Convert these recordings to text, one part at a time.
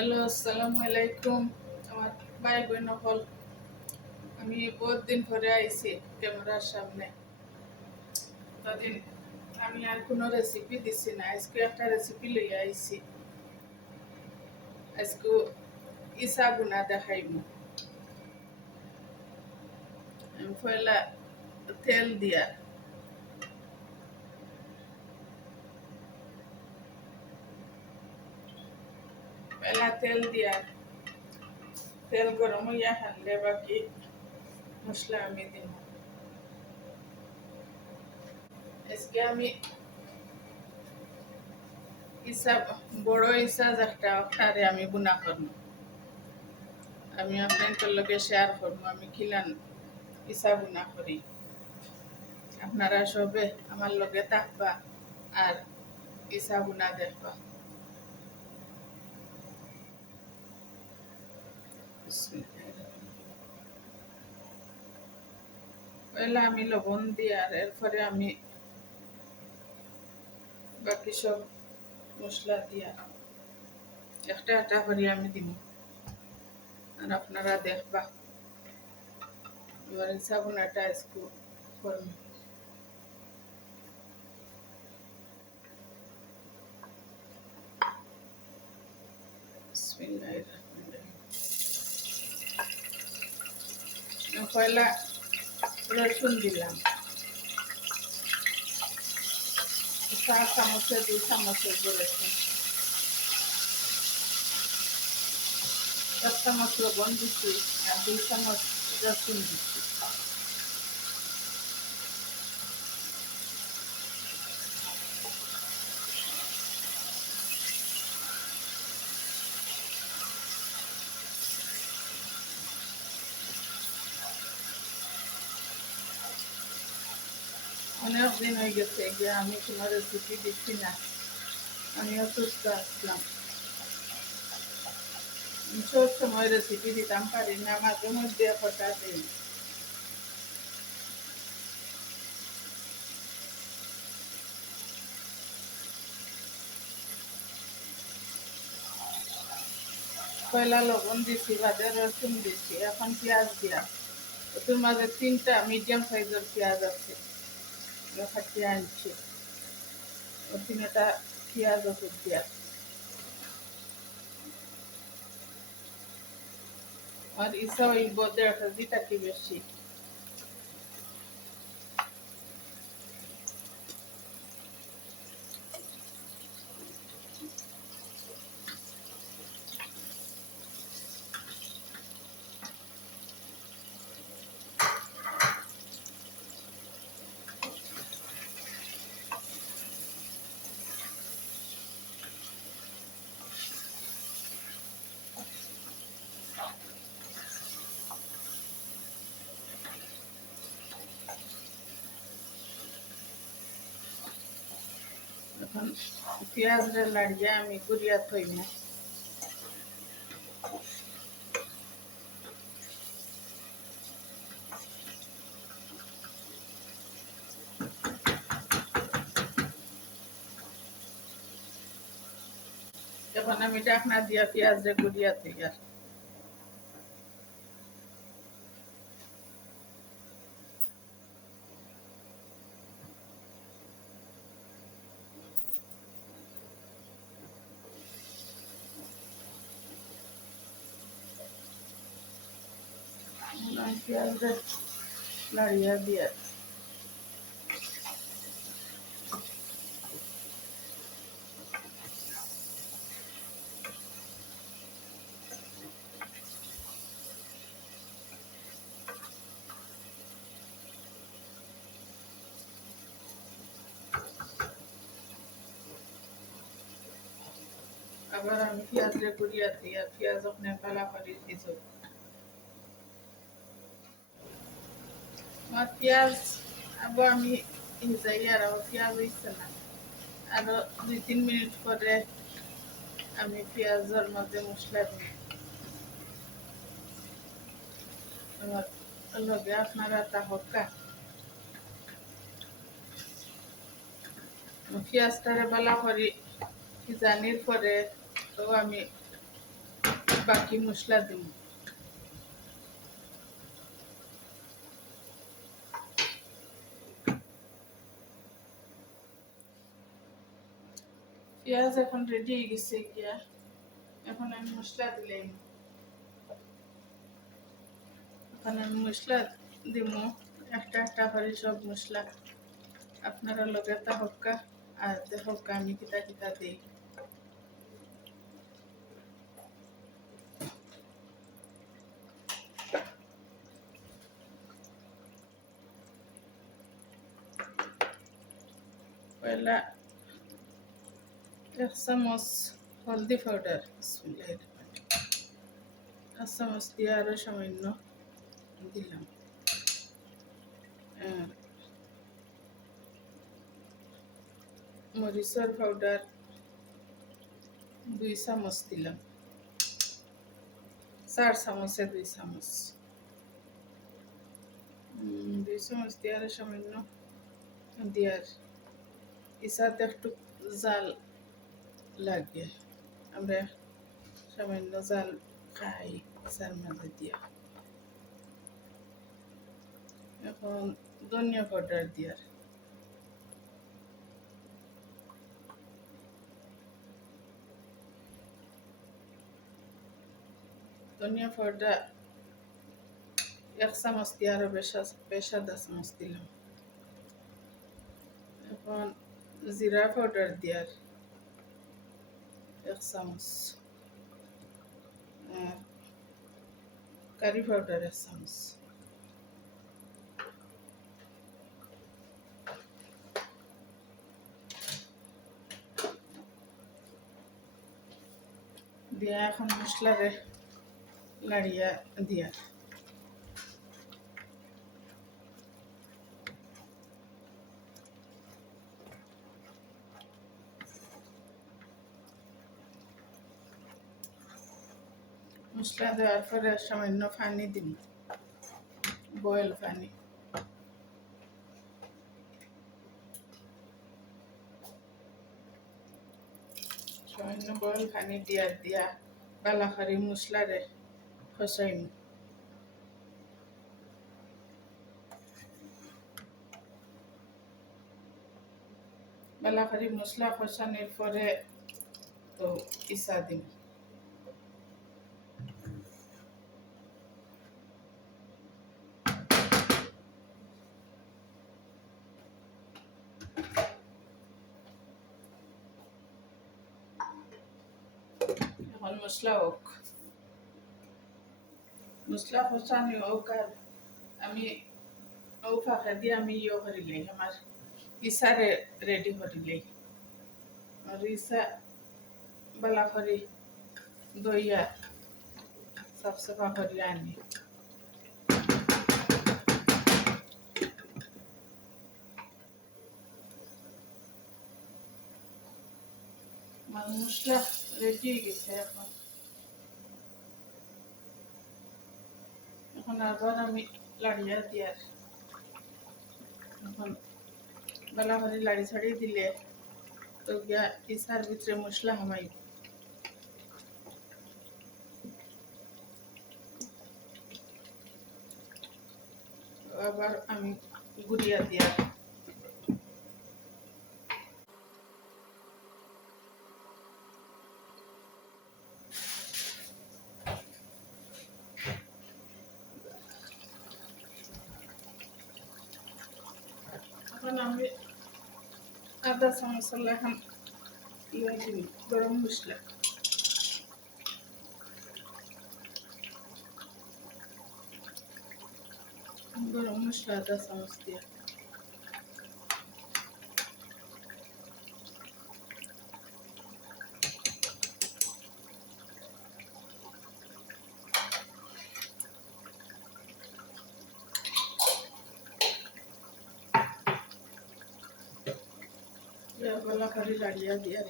Hello, আসসালামু আলাইকুম। আমার ভাই বোন হল, আমি বহুত দিন পরে আইছি ক্যামেরার সামনে। তদিন আমি আর কোনো রেসিপি দিছি না, আজকে একটা রেসিপি লইয়া আইছি। আজকে ইসা বুনা দেখাইব। আমি পয়লা তেল দিয়া তেল গরম হইয়া হানলে বাকি মশলা আমি দিব। আজকে আমি ইসা বড় ইসা একটা ওটারে আমি বুনা করব। আমি আপনাদের লগে শেয়ার করবো আমি খিলান ইসা বুনা করি। আপনারা সবে আমার লগে থাকবা আর ইসা বুনা দেখবা। পয়লা আমি লবণ দিই আর এরপরে আমি বাকি সব মশলা দিয়া একটা একটা করে আমি দিব আর আপনারা দেখবা। এবার ইসা বুনাটা একটু করব। বিসমিল্লাহির রহমানির রহিম। পয়লা রসুন দিলাম, 4 চামচে 2 চামচের রসুন, 1 চামচ লবণ দিচ্ছি আর 2 চামচ রসুন দিচ্ছি। অনেক দিন হয়ে গেছে যে আমি কোনো রেসিপি দিচ্ছি না, আমি অসুস্থ আসলাম। সব সময় রেসিপি দিতাম পারি না, মাঝে মধ্যে হঠাৎ দিই। পয়লা লবণ দিছি, বাদে রসুন দিছি, এখন পেঁয়াজ দিয়া। ওটার মাঝে 3টা মিডিয়াম সাইজের পেঁয়াজ আছে, কাটিয়ে আনছি। ও 3টা পেঁয়াজ ওষুধ দিয়া। আর ইচ্ছা হইব 1.5 কেজি টাকি বেশি। এখন পেঁয়াজটা লাড়িয়ে আমি গুড়িয়া থইব। এখন আমি ঢাকনা দিয়া পেঁয়াজটা গুড়িয়া থই। আর পেঁয়াজটা লাড়িয়া দিয়া আবার আমি পেঁয়াজটা গুড়িয়া থই আর পেঁয়াজ ওখানে কালা করে দিছো। আমার পেঁয়াজ আবার আমি যাই আর পেঁয়াজ হইছে না, আরো 2-3 মিনিট পরে আমি পেঁয়াজের মধ্যে মশলা দিই। আমার লগে আপনারা তাহকা পেঁয়াজটারে বালা করি জানির পরে তো আমি বাকি মশলা দিব। পেঁয়াজ এখন রেডি হয়ে গেছে গিয়া, এখন আমি মশলা দিলাম। এখন আমি মশলা দিব, একটা একটা করে সব মশলা। আপনারা লগে তা হক্কা আর হক্কা আমি কিতা কিতা দিই। পয়লা 1 চামচ হলদি পাউডার, 1 চামচ দিয়ে আরো সামান্য দিলাম। মরিচের পাউডার 2 চামচ দিলাম, 4 চামচে 2 চামচ। 2 চামচ দিয়ে আরো সামান্য দিয়ার ইসাতে একটু জাল লাগে, আমরা সামান্য জাল খাই ইসার মাঝে দিয়া। এখন ধনিয়া পাউডার দিয়ার, ধনিয়া পাউডার 1 চামচ দিয়ে আরো বেশ আধা চামচ দিলাম। এখন জিরা পাউডার দিয়ার 1 চামচ, আর কারি পাউডার 1 চামচ। দিয়া এখন মশলারে লাড়িয়া দিয়ার। মশলা দেওয়ার পরে সামান্য পানি দিন, বয়েল পানি। সামান্য বয়েল পানি দিয়া বালা করে মশলারে খসাইম। বালা করে মশলা খসানোর পরে তো ইসা দিন। এখন মশলা হোক, মশলা খসানি হোক, আর আমি ও ফাঁকা দিয়ে আমি করিলাই আমার ইসারে রেডি করিলাই। আর ইসা বালা করে দইয়া সাফ সাফা করিয়া আনি। মশলা রেডি হয়ে গেছে। এখন আবার আমি লাড়িয়া দিয়ার, এখন বালা করে লাড়ি ছাড়িয়ে দিলে তো গিয়া ইসার ভিতরে মশলা হামাই। আবার আমি গুড়িয়া দিয়ার। এখন আমি আধা চামচ এখন ইয়ে দিই গরম মশলা। গরম মশলা আধা চামচ দিয়া বালা করে লাড়িয়া দিয়ার।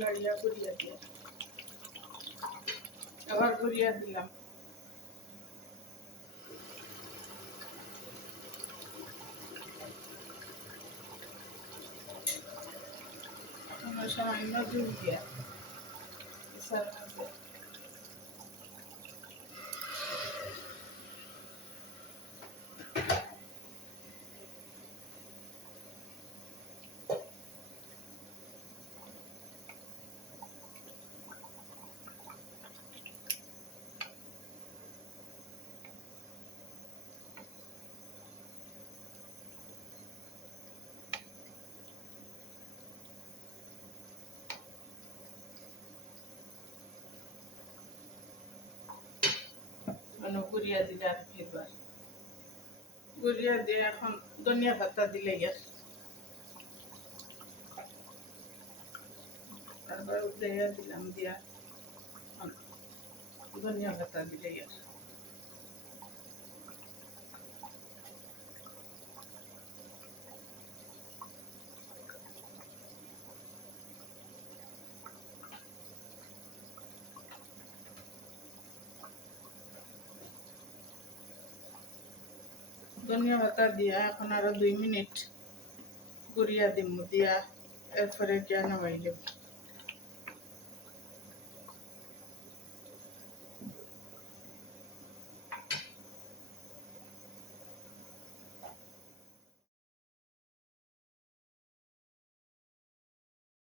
লাড়িয়া গুড়িয়া দিয়ে আবার গুড়িয়া দিলাম। সামান্য দুধ দিয়া ইসার মধ্যে গুড়িয়া দিলে আর ফিরবার গুড়িয়া দিয়ে এখন ধনিয়া পাতা দিলে আর তারপর উঠে দিলাম দিয়া ধনিয়া পাতা দিলে আর ধনিয়া পাতা দিয়া এখন আরো 2 মিনিট গুড়িয়া দিমু দিয়া এরপরে গিয়া নামাই দেব।